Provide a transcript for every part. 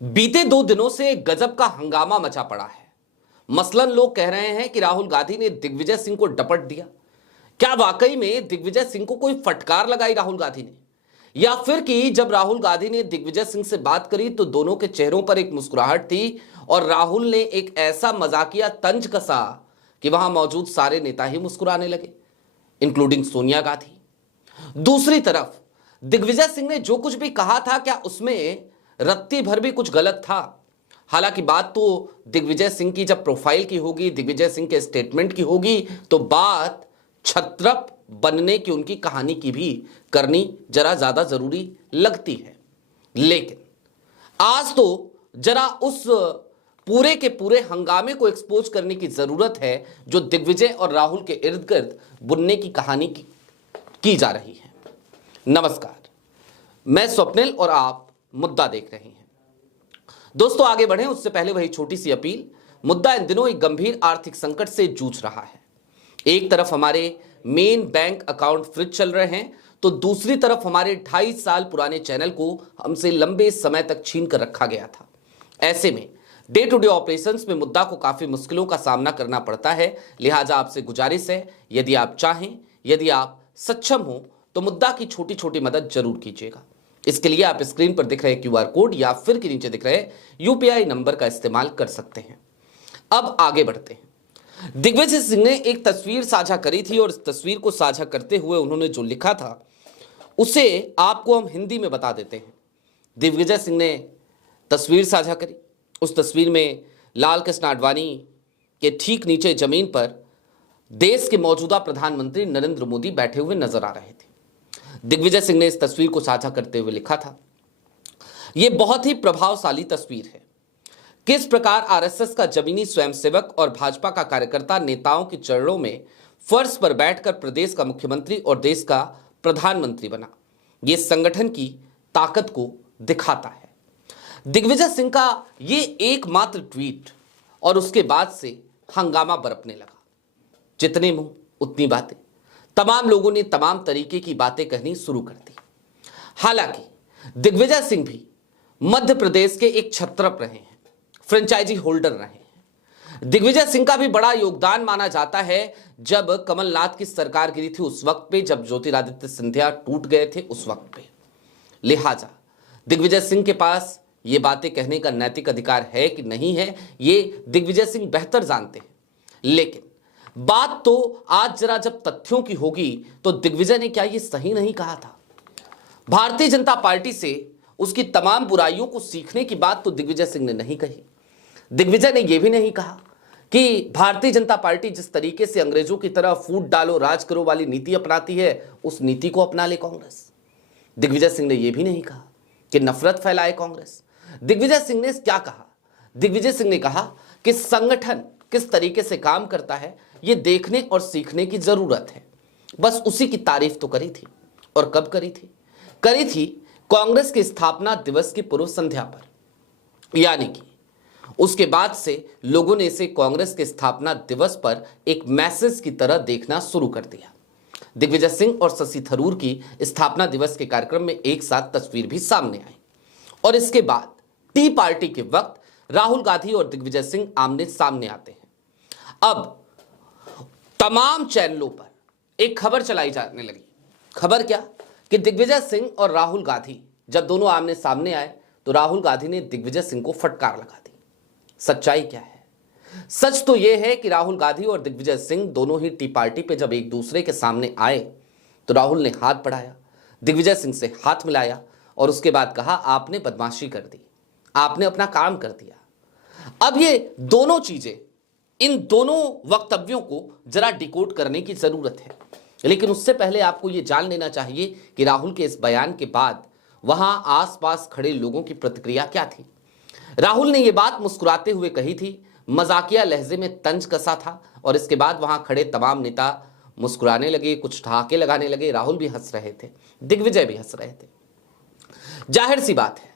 बीते 2 दिनों से गजब का हंगामा मचा पड़ा है। मसलन लोग कह रहे हैं कि राहुल गांधी ने दिग्विजय सिंह को डपट दिया। क्या वाकई में दिग्विजय सिंह को कोई फटकार लगाई राहुल गांधी ने, या फिर कि जब राहुल गांधी ने दिग्विजय सिंह से बात करी तो दोनों के चेहरों पर एक मुस्कुराहट थी और राहुल ने एक ऐसा मजाकिया तंज कसा कि वहां मौजूद सारे नेता ही मुस्कुराने लगे, इंक्लूडिंग सोनिया गांधी। दूसरी तरफ दिग्विजय सिंह ने जो कुछ भी कहा था, क्या उसमें रत्ती भर भी कुछ गलत था? हालांकि बात तो दिग्विजय सिंह की जब प्रोफाइल की होगी, दिग्विजय सिंह के स्टेटमेंट की होगी, तो बात छत्रप बनने की उनकी कहानी की भी करनी जरा ज्यादा जरूरी लगती है। लेकिन आज तो जरा उस पूरे के पूरे हंगामे को एक्सपोज करने की जरूरत है जो दिग्विजय और राहुल के इर्द गिर्द बुनने की कहानी की जा रही है। नमस्कार, मैं स्वप्निल और आप मुद्दा देख रहे हैं। दोस्तों, आगे बढ़ें उससे पहले वही छोटी सी अपील। मुद्दा इन दिनों एक गंभीर आर्थिक संकट से जूझ रहा है। एक तरफ हमारे मेन बैंक अकाउंट फ्रीज चल रहे हैं, तो दूसरी तरफ हमारे 2.5 साल पुराने चैनल को हमसे लंबे समय तक छीन कर रखा गया था। ऐसे में डे टू डे ऑपरेशंस में मुद्दा को काफी मुश्किलों का सामना करना पड़ता है। लिहाजा आपसे गुजारिश है, यदि आप चाहें, यदि आप सक्षम हो, तो मुद्दा की छोटी छोटी मदद जरूर कीजिएगा। इसके लिए आप स्क्रीन पर दिख रहे क्यूआर कोड या फिर के नीचे दिख रहे यूपीआई नंबर का इस्तेमाल कर सकते हैं। अब आगे बढ़ते हैं। दिग्विजय सिंह ने एक तस्वीर साझा करी थी और इस तस्वीर को साझा करते हुए उन्होंने जो लिखा था उसे आपको हम हिंदी में बता देते हैं। दिग्विजय सिंह ने तस्वीर साझा करी। उस तस्वीर में लाल कृष्ण आडवाणी के ठीक नीचे जमीन पर देश के मौजूदा प्रधानमंत्री नरेंद्र मोदी बैठे हुए नजर आ रहे थे। दिग्विजय सिंह ने इस तस्वीर को साझा करते हुए लिखा था, यह बहुत ही प्रभावशाली तस्वीर है। किस प्रकार आरएसएस का जमीनी स्वयंसेवक और भाजपा का कार्यकर्ता नेताओं के चरणों में फर्श पर बैठकर प्रदेश का मुख्यमंत्री और देश का प्रधानमंत्री बना, यह संगठन की ताकत को दिखाता है। दिग्विजय सिंह का यह एकमात्र ट्वीट और उसके बाद से हंगामा बरपने लगा। जितने मुंह उतनी बातें, तमाम लोगों ने तमाम तरीके की बातें कहनी शुरू कर दी। हालांकि दिग्विजय सिंह भी मध्य प्रदेश के एक छत्रप रहे हैं, फ्रेंचाइजी होल्डर रहे हैं। दिग्विजय सिंह का भी बड़ा योगदान माना जाता है जब कमलनाथ की सरकार गिरी थी उस वक्त पे, जब ज्योतिरादित्य सिंधिया टूट गए थे उस वक्त पे। लिहाजा दिग्विजय सिंह के पास ये बातें कहने का नैतिक अधिकार है कि नहीं है, ये दिग्विजय सिंह बेहतर जानते हैं। लेकिन बात तो आज जरा जब तथ्यों की होगी तो दिग्विजय ने क्या ये सही नहीं कहा था? भारतीय जनता पार्टी से उसकी तमाम बुराइयों को सीखने की बात तो दिग्विजय सिंह ने नहीं कही। दिग्विजय ने यह भी नहीं कहा कि भारतीय जनता पार्टी जिस तरीके से अंग्रेजों की तरह फूट डालो राज करो वाली नीति अपनाती है, उस नीति को अपना ले कांग्रेस। दिग्विजय सिंह ने यह भी नहीं कहा कि नफरत फैलाए कांग्रेस। दिग्विजय सिंह ने क्या कहा? दिग्विजय सिंह ने कहा कि संगठन किस तरीके से काम करता है ये देखने और सीखने की जरूरत है। बस उसी की तारीफ तो करी थी। और कब करी थी? करी थी कांग्रेस के स्थापना दिवस की पूर्व संध्या पर, यानी कि उसके बाद से लोगों ने इसे कांग्रेस के स्थापना दिवस पर एक मैसेज की तरह देखना शुरू कर दिया। दिग्विजय सिंह और शशि थरूर की स्थापना दिवस के कार्यक्रम में एक साथ तस्वीर भी सामने आई और इसके बाद टी पार्टी के वक्त राहुल गांधी और दिग्विजय सिंह आमने सामने आते हैं। अब तमाम चैनलों पर एक खबर चलाई जाने लगी। खबर क्या? कि दिग्विजय सिंह और राहुल गांधी जब दोनों आमने सामने आए तो राहुल गांधी ने दिग्विजय सिंह को फटकार लगा दी। सच्चाई क्या है? सच तो यह है कि राहुल गांधी और दिग्विजय सिंह दोनों ही टी पार्टी पे जब एक दूसरे के सामने आए तो राहुल ने हाथ बढ़ाया, दिग्विजय सिंह से हाथ मिलाया और उसके बाद कहा, आपने बदमाशी कर दी, आपने अपना काम कर दिया। अब ये दोनों चीजें, इन दोनों वक्तव्यों को जरा डिकोड करने की जरूरत है। लेकिन उससे पहले आपको यह जान लेना चाहिए कि राहुल के इस बयान के बाद वहां आसपास खड़े लोगों की प्रतिक्रिया क्या थी। राहुल ने यह बात मुस्कुराते हुए कही थी, मजाकिया लहजे में तंज कसा था और इसके बाद वहां खड़े तमाम नेता मुस्कुराने लगे, कुछ ठहाके लगाने लगे। राहुल भी हंस रहे थे, दिग्विजय भी हंस रहे थे। जाहिर सी बात है,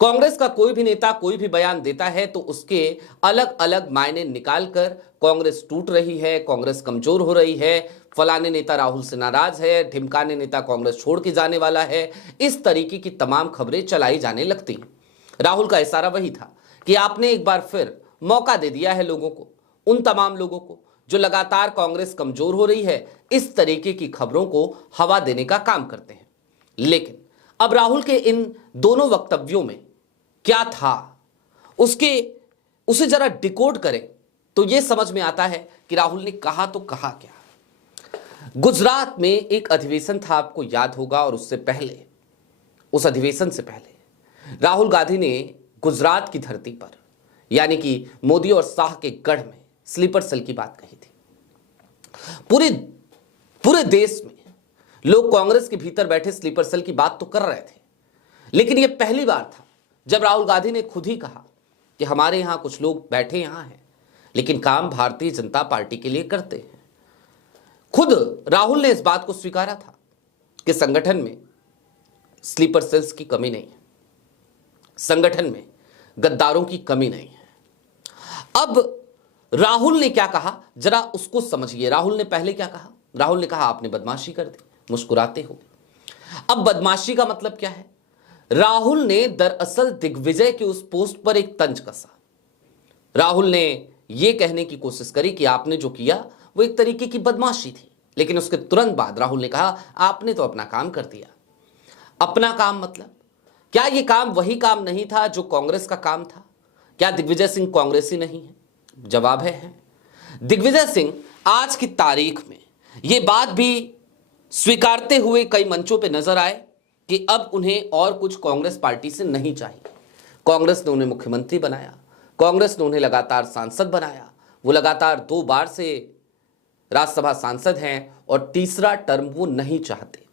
कांग्रेस का कोई भी नेता कोई भी बयान देता है तो उसके अलग अलग मायने निकालकर कांग्रेस टूट रही है, कांग्रेस कमजोर हो रही है, फलाने नेता राहुल से नाराज है, ढिमकाने नेता कांग्रेस छोड़ के जाने वाला है, इस तरीके की तमाम खबरें चलाई जाने लगती हैं। राहुल का इशारा वही था कि आपने एक बार फिर मौका दे दिया है लोगों को, उन तमाम लोगों को जो लगातार कांग्रेस कमजोर हो रही है इस तरीके की खबरों को हवा देने का काम करते हैं। लेकिन अब राहुल के इन दोनों वक्तव्यों में क्या था, उसे जरा डिकोड करें तो यह समझ में आता है कि राहुल ने कहा तो कहा क्या। गुजरात में एक अधिवेशन था, आपको याद होगा, और उससे पहले, उस अधिवेशन से पहले राहुल गांधी ने गुजरात की धरती पर यानी कि मोदी और शाह के गढ़ में स्लीपर सेल की बात कही थी। पूरे देश में लोग कांग्रेस के भीतर बैठे स्लीपर सेल की बात तो कर रहे थे, लेकिन यह पहली बार था जब राहुल गांधी ने खुद ही कहा कि हमारे यहां कुछ लोग बैठे यहां हैं, लेकिन काम भारतीय जनता पार्टी के लिए करते हैं। खुद राहुल ने इस बात को स्वीकारा था कि संगठन में स्लीपर सेल्स की कमी नहीं है, संगठन में गद्दारों की कमी नहीं है। अब राहुल ने क्या कहा जरा उसको समझिए। राहुल ने पहले क्या कहा? राहुल ने कहा आपने बदमाशी कर दी, मुस्कुराते हो। अब बदमाशी का मतलब क्या है? राहुल ने दरअसल दिग्विजय के उस पोस्ट पर एक तंज कसा। राहुल ने यह कहने की कोशिश करी कि आपने जो किया वो एक तरीके की बदमाशी थी, लेकिन उसके तुरंत बाद राहुल ने कहा आपने तो अपना काम कर दिया। अपना काम मतलब क्या यह काम वही काम नहीं था जो कांग्रेस का काम था? क्या दिग्विजय सिंह कांग्रेसी नहीं है? जवाब है। दिग्विजय सिंह आज की तारीख में यह बात भी स्वीकारते हुए कई मंचों पे नजर आए कि अब उन्हें और कुछ कांग्रेस पार्टी से नहीं चाहिए। कांग्रेस ने उन्हें मुख्यमंत्री बनाया, कांग्रेस ने उन्हें लगातार सांसद बनाया, वो लगातार 2 बार से राज्यसभा सांसद हैं और तीसरा टर्म वो नहीं चाहते।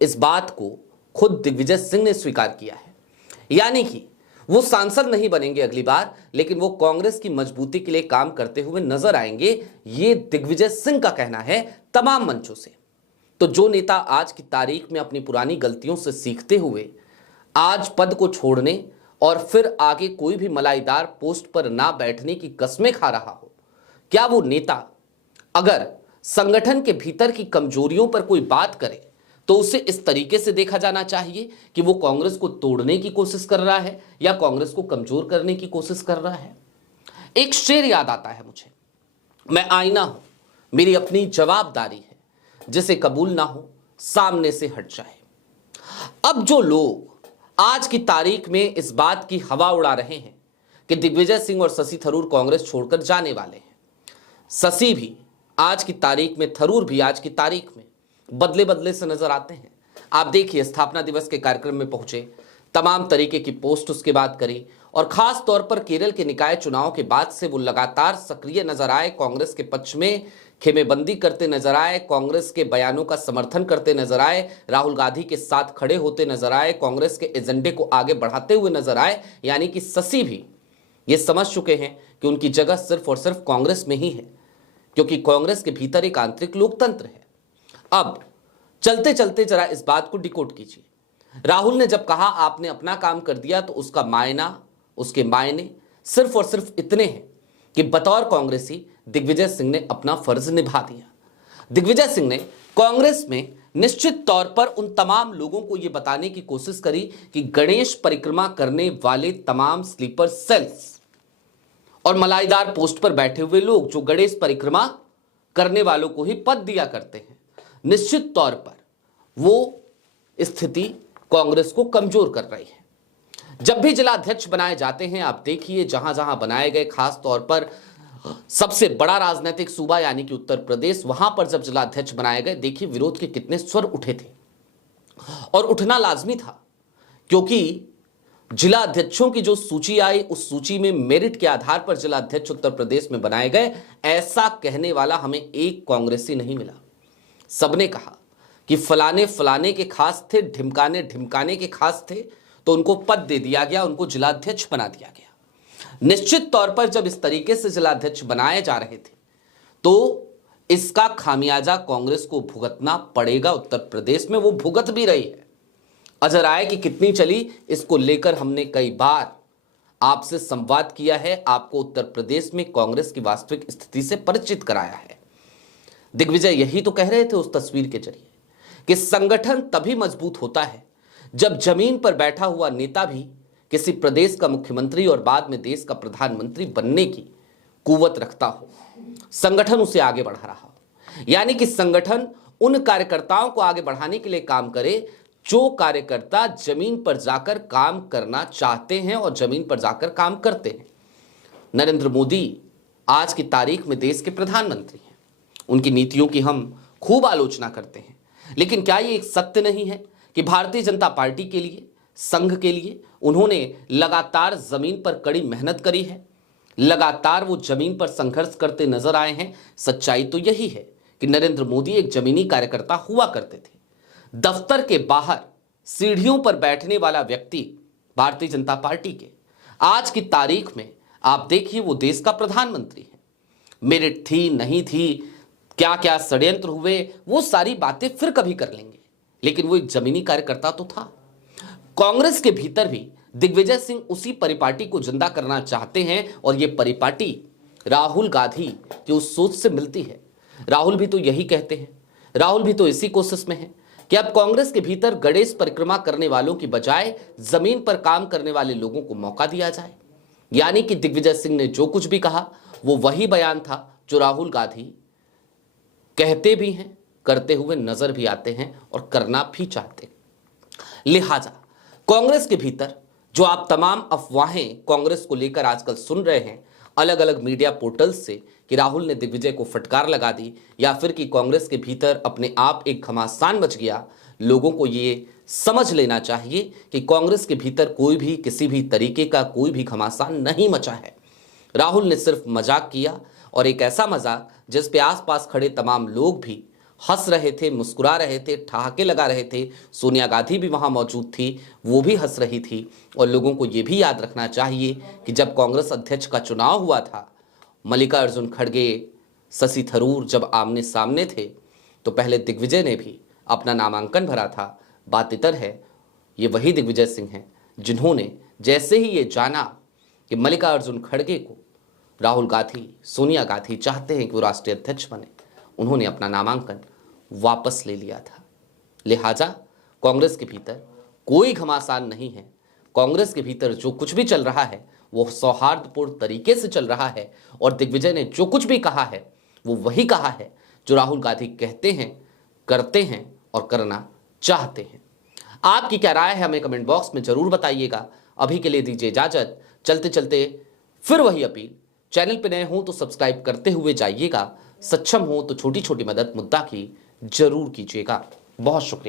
इस बात को खुद दिग्विजय सिंह ने स्वीकार किया है, यानी कि वो सांसद नहीं बनेंगे अगली बार, लेकिन वो कांग्रेस की मजबूती के लिए काम करते हुए नजर आएंगे। ये दिग्विजय सिंह का कहना है तमाम मंचों से। तो जो नेता आज की तारीख में अपनी पुरानी गलतियों से सीखते हुए आज पद को छोड़ने और फिर आगे कोई भी मलाईदार पोस्ट पर ना बैठने की कस्में खा रहा हो, क्या वो नेता अगर संगठन के भीतर की कमजोरियों पर कोई बात करे तो उसे इस तरीके से देखा जाना चाहिए कि वो कांग्रेस को तोड़ने की कोशिश कर रहा है या कांग्रेस को कमजोर करने की कोशिश कर रहा है? एक शेर याद आता है मुझे, मैं आईना हूं, मेरी अपनी जवाबदारी है, जिसे कबूल ना हो सामने से हट जाए। अब जो लोग आज की तारीख में इस बात की हवा उड़ा रहे हैं कि दिग्विजय सिंह और शशि थरूर कांग्रेस छोड़कर जाने वाले हैं, शशि भी आज की तारीख में, थरूर भी आज की तारीख में बदले बदले से नजर आते हैं। आप देखिए, स्थापना दिवस के कार्यक्रम में पहुंचे, तमाम तरीके की पोस्ट उसके बाद करी, और खास तौर पर केरल के निकाय चुनाव के बाद से वो लगातार सक्रिय नजर आए, कांग्रेस के पक्ष में खेमेबंदी करते नजर आए, कांग्रेस के बयानों का समर्थन करते नजर आए, राहुल गांधी के साथ खड़े होते नजर आए, कांग्रेस के एजेंडे को आगे बढ़ाते हुए नजर आए। यानी कि शशि भी ये समझ चुके हैं कि उनकी जगह सिर्फ और सिर्फ कांग्रेस में ही है, क्योंकि कांग्रेस के भीतर एक आंतरिक लोकतंत्र है। अब चलते चलते जरा इस बात को डिकोड कीजिए। राहुल ने जब कहा आपने अपना काम कर दिया, तो उसका उसके मायने सिर्फ और सिर्फ इतने हैं कि बतौर कांग्रेसी दिग्विजय सिंह ने अपना फर्ज निभा दिया। दिग्विजय सिंह ने कांग्रेस में निश्चित तौर पर उन तमाम लोगों को यह बताने की कोशिश करी कि गणेश परिक्रमा करने वाले तमाम स्लीपर सेल्स और मलाईदार पोस्ट पर बैठे हुए लोग जो गणेश परिक्रमा करने वालों को ही पद दिया करते हैं, निश्चित तौर पर वो स्थिति कांग्रेस को कमजोर कर रही है। जब भी जिला अध्यक्ष बनाए जाते हैं, आप देखिए जहां जहां बनाए गए, खास तौर पर सबसे बड़ा राजनीतिक सूबा यानी कि उत्तर प्रदेश, वहां पर जब जिला अध्यक्ष बनाए गए, देखिए विरोध के कितने स्वर उठे थे, और उठना लाजमी था, क्योंकि जिला अध्यक्षों की जो सूची आई, उस सूची में मेरिट के आधार पर जिला अध्यक्ष उत्तर प्रदेश में बनाए गए। ऐसा कहने वाला हमें एक कांग्रेसी नहीं मिला। सबने कहा कि फलाने फलाने के खास थे, ढिमकाने ढिमकाने के खास थे, तो उनको पद दे दिया गया, उनको जिला अध्यक्ष बना दिया गया। निश्चित तौर पर जब इस तरीके से जिला अध्यक्ष बनाए जा रहे थे, तो इसका खामियाजा कांग्रेस को भुगतना पड़ेगा। उत्तर प्रदेश में वो भुगत भी रही है। अजराय की कितनी चली, इसको लेकर हमने कई बार आपसे संवाद किया है, आपको उत्तर प्रदेश में कांग्रेस की वास्तविक स्थिति से परिचित कराया है। दिग्विजय यही तो कह रहे थे उस तस्वीर के जरिए कि संगठन तभी मजबूत होता है जब जमीन पर बैठा हुआ नेता भी किसी प्रदेश का मुख्यमंत्री और बाद में देश का प्रधानमंत्री बनने की कुवत रखता हो, संगठन उसे आगे बढ़ा रहा हो। यानी कि संगठन उन कार्यकर्ताओं को आगे बढ़ाने के लिए काम करे जो कार्यकर्ता जमीन पर जाकर काम करना चाहते हैं और जमीन पर जाकर काम करते हैं। नरेंद्र मोदी आज की तारीख में देश के प्रधानमंत्री हैं। उनकी नीतियों की हम खूब आलोचना करते हैं, लेकिन क्या ये एक सत्य नहीं है कि भारतीय जनता पार्टी के लिए, संघ के लिए उन्होंने लगातार जमीन पर कड़ी मेहनत करी है, लगातार वो जमीन पर संघर्ष करते नजर आए हैं। सच्चाई तो यही है कि नरेंद्र मोदी एक जमीनी कार्यकर्ता हुआ करते थे। दफ्तर के बाहर सीढ़ियों पर बैठने वाला व्यक्ति भारतीय जनता पार्टी के आज की तारीख में आप देखिए वो देश का प्रधानमंत्री है। मेरिट थी नहीं थी, क्या क्या षड्यंत्र हुए, वो सारी बातें फिर कभी कर लेंगे, लेकिन वो एक जमीनी कार्यकर्ता तो था। कांग्रेस के भीतर भी दिग्विजय सिंह उसी परिपाटी को जिंदा करना चाहते हैं और ये परिपाटी राहुल गांधी की उस सोच से मिलती है। राहुल भी तो यही कहते हैं, राहुल भी तो इसी कोशिश में है कि अब कांग्रेस के भीतर गणेश परिक्रमा करने वालों की बजाय जमीन पर काम करने वाले लोगों को मौका दिया जाए। यानी कि दिग्विजय सिंह ने जो कुछ भी कहा वो वही बयान था जो राहुल गांधी कहते भी हैं, करते हुए नजर भी आते हैं और करना भी चाहते हैं। लिहाजा कांग्रेस के भीतर जो आप तमाम अफवाहें कांग्रेस को लेकर आजकल सुन रहे हैं अलग अलग मीडिया पोर्टल्स से कि राहुल ने दिग्विजय को फटकार लगा दी या फिर कि कांग्रेस के भीतर अपने आप एक घमासान मच गया, लोगों को ये समझ लेना चाहिए कि कांग्रेस के भीतर कोई भी किसी भी तरीके का कोई भी घमासान नहीं मचा है। राहुल ने सिर्फ मजाक किया और एक ऐसा मजाक जिस पे आसपास खड़े तमाम लोग भी हंस रहे थे, मुस्कुरा रहे थे, ठहाके लगा रहे थे। सोनिया गांधी भी वहां मौजूद थी, वो भी हंस रही थी। और लोगों को ये भी याद रखना चाहिए कि जब कांग्रेस अध्यक्ष का चुनाव हुआ था, मल्लिकार्जुन खड़गे, शशि थरूर जब आमने सामने थे तो पहले दिग्विजय ने भी अपना नामांकन भरा था। बात इतर है, ये वही दिग्विजय सिंह हैं जिन्होंने जैसे ही ये जाना कि मल्लिकार्जुन खड़गे को राहुल गांधी, सोनिया गांधी चाहते हैं कि वो राष्ट्रीय अध्यक्ष बने, उन्होंने अपना नामांकन वापस ले लिया था। लिहाजा कांग्रेस के भीतर कोई घमासान नहीं है। कांग्रेस के भीतर जो कुछ भी चल रहा है वो सौहार्दपूर्ण तरीके से चल रहा है और दिग्विजय ने जो कुछ भी कहा है वो वही कहा है जो राहुल गांधी कहते हैं, करते हैं और करना चाहते हैं। आपकी क्या राय है हमें कमेंट बॉक्स में जरूर बताइएगा। अभी के लिए दीजिए इजाजत। चलते चलते फिर वही अपील, चैनल पे नए हो तो सब्सक्राइब करते हुए जाइएगा, सक्षम हो तो छोटी छोटी मदद मुद्दा की जरूर कीजिएगा। बहुत शुक्रिया।